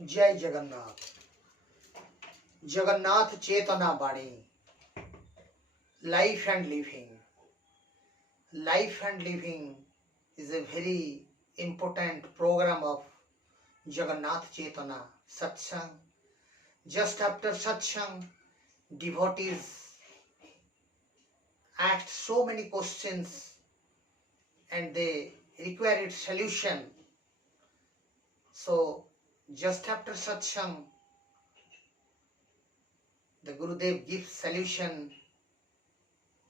जय जगन्नाथ। जगन्नाथ चेतना बाणी। Life and living. Life and living is a very important program of Jagannath Chetana Satsang. Just after Satsang, devotees asked so many questions and they required solution. So, just after Satsang, the Gurudev gives solution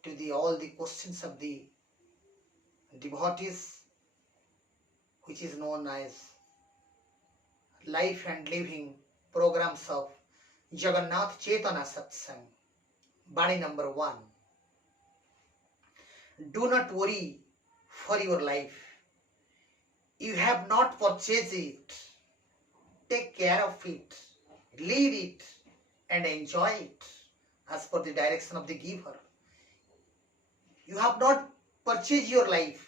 to all the questions of the devotees, which is known as Life and Living programs of Jagannath Chetana Satsang. Bani number 1. Do not worry for your life. You have not purchased it. Take care of it, lead it, and enjoy it as per the direction of the giver. You have not purchased your life.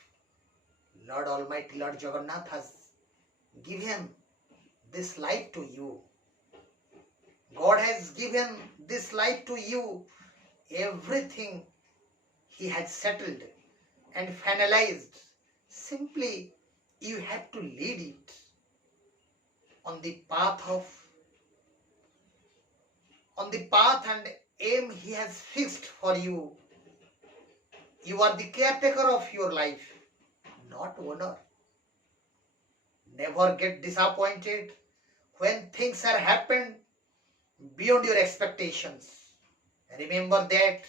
Lord Almighty, Lord Jagannath has given this life to you. God has given this life to you. Everything He has settled and finalized. Simply you have to lead it on the path and aim He has fixed for you. You are the caretaker of your life, not owner. Never get disappointed when things are happened beyond your expectations. Remember that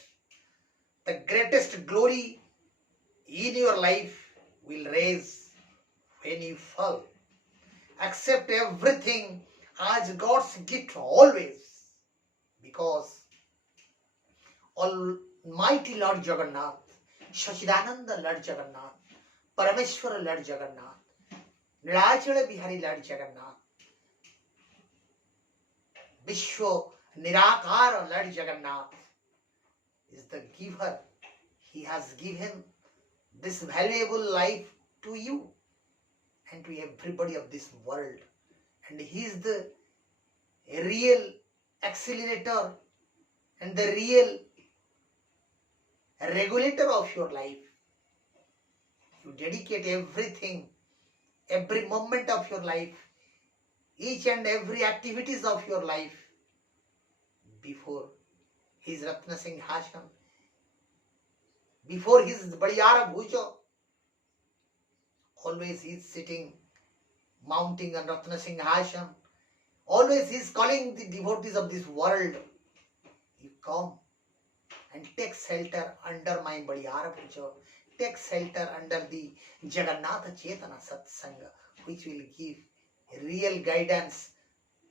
the greatest glory in your life will rise when you fall. Accept everything as God's gift always, because Almighty Lord Jagannath, Sachidananda Lord Jagannath, Parameshwara Lord Jagannath, Nilachala Bihari Lord Jagannath, Vishwa Nirakara Lord Jagannath is the giver. He has given this valuable life to you and to everybody of this world. And He is the real accelerator and the real regulator of your life. You dedicate everything, every moment of your life, each and every activities of your life before His Ratna Singhasana, before His Badiyara Bhuja. Always He is sitting, mounting on Ratna Singhasana. Always He is calling the devotees of this world. You come and take shelter under my Badiyara Bhuja. Take shelter under the Jagannatha Chetana Satsanga, which will give real guidance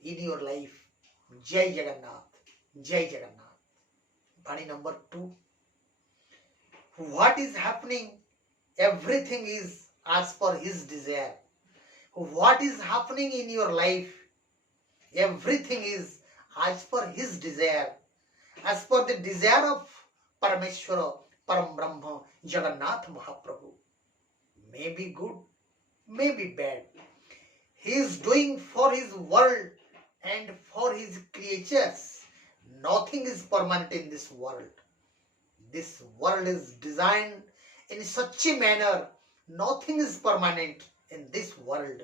in your life. Jai Jagannath. Jai Jagannath. Bani number 2. What is happening? Everything is as per His desire. What is happening in your life? Everything is as per His desire. As per the desire of Parameshwara, Param Brahma, Jagannath Mahaprabhu. May be good, may be bad. He is doing for His world and for His creatures. Nothing is permanent in this world. This world is designed in such a manner, nothing is permanent in this world.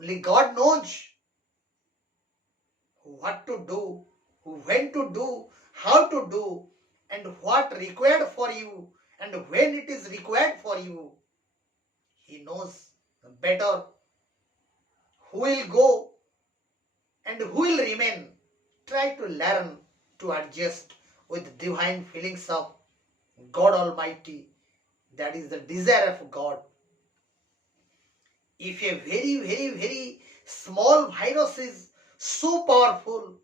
Only God knows what to do, when to do, how to do, and what required for you, and when it is required for you. He knows better who will go and who will remain. Try to learn to adjust with divine feelings of God Almighty. That is the desire of God. If a very small virus is so powerful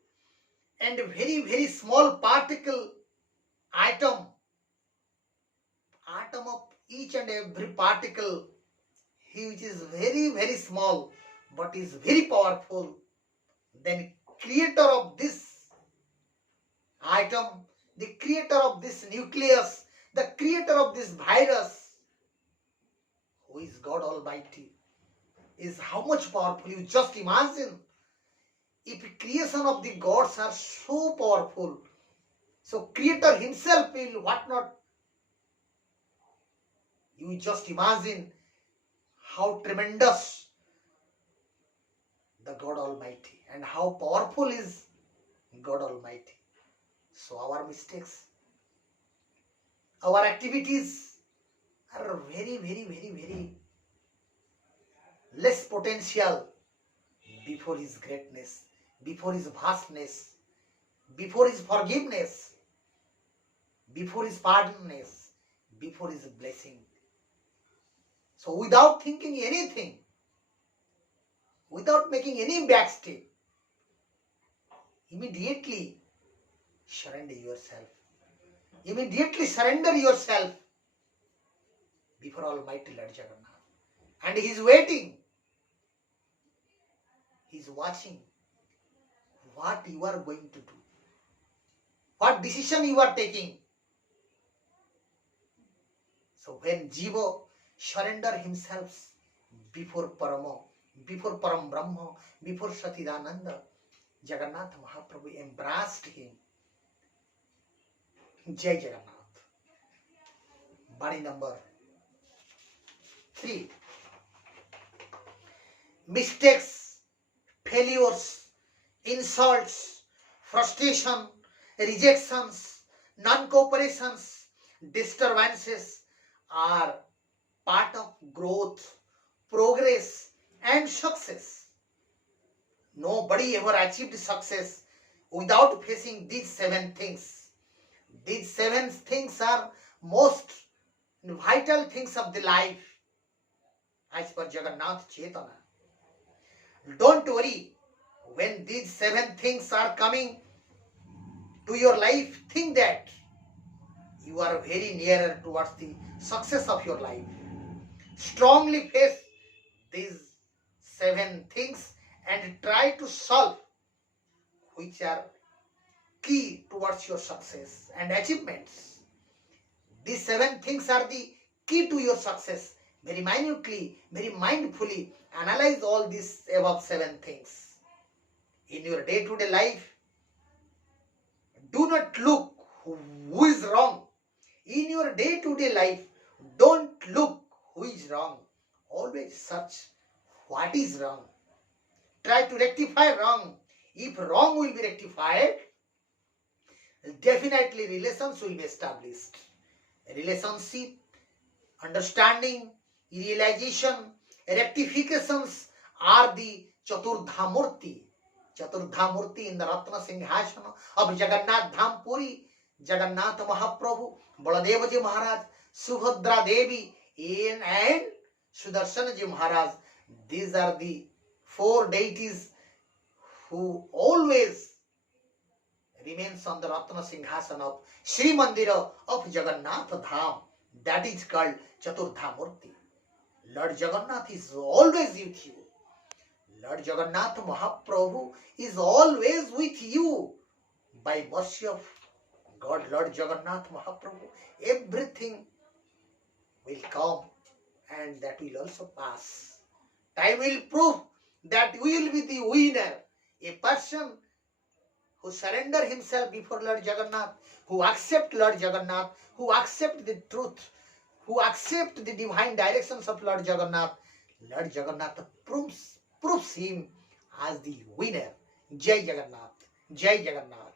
and a very small particle, atom of each and every particle, which is very small but is very powerful, then creator of this atom, the creator of this nucleus, the creator of this virus, who is God Almighty, is how much powerful. You just imagine if creation of the gods are so powerful, so creator himself will what not. You just imagine how tremendous the God Almighty and how powerful is God Almighty. So our mistakes, our activities are very less potential before His greatness, before His vastness, before His forgiveness, before His pardonness, before His blessing. So without thinking anything, without making any backstep, immediately surrender yourself. Immediately surrender yourself before Almighty Lord Jagannath. And He is waiting. He is watching what you are going to do, what decision you are taking. So when Jiva surrender himself before Paramo, before Param Brahma, before Satidananda, Jagannath Mahaprabhu embraced him. Jai Jagannath. Body number 3. Mistakes, failures, insults, frustration, rejections, non-cooperations, disturbances are part of growth, progress and success. Nobody ever achieved success without facing these 7 things. These 7 things are most vital things of the life as per Jagannath Chaitanya. Don't worry, when these 7 things are coming to your life, think that you are very nearer towards the success of your life. Strongly face these 7 things and try to solve which are key towards your success and achievements. These 7 things are the key to your success. Very minutely, very mindfully analyze all these above 7 things. In your day-to-day life, do not look who is wrong. In your day-to-day life, don't look who is wrong. Always search what is wrong. Try to rectify wrong. If wrong will be rectified, definitely relations will be established. Relationship, understanding, realization, rectifications are the Chaturdha Murti. Chaturdha Murti in the Ratna Singhasana of Jagannath Dham Puri, Jagannath Mahaprabhu, Baladevaji Maharaj, Subhadra Devi and Sudarshanaji Maharaj. These are the 4 deities who always remains on the Ratna Singhasana of Sri Mandira of Jagannath Dham. That is called Chaturdha Murti. Lord Jagannath is always with you. Lord Jagannath Mahaprabhu is always with you. By mercy of God, Lord Jagannath Mahaprabhu, everything will come and that will also pass. Time will prove that we will be the winner. A person who surrender himself before Lord Jagannath, who accept Lord Jagannath, who accept the truth, who accept the divine directions of Lord Jagannath, Lord Jagannath proves him as the winner. Jai Jagannath. Jai Jagannath.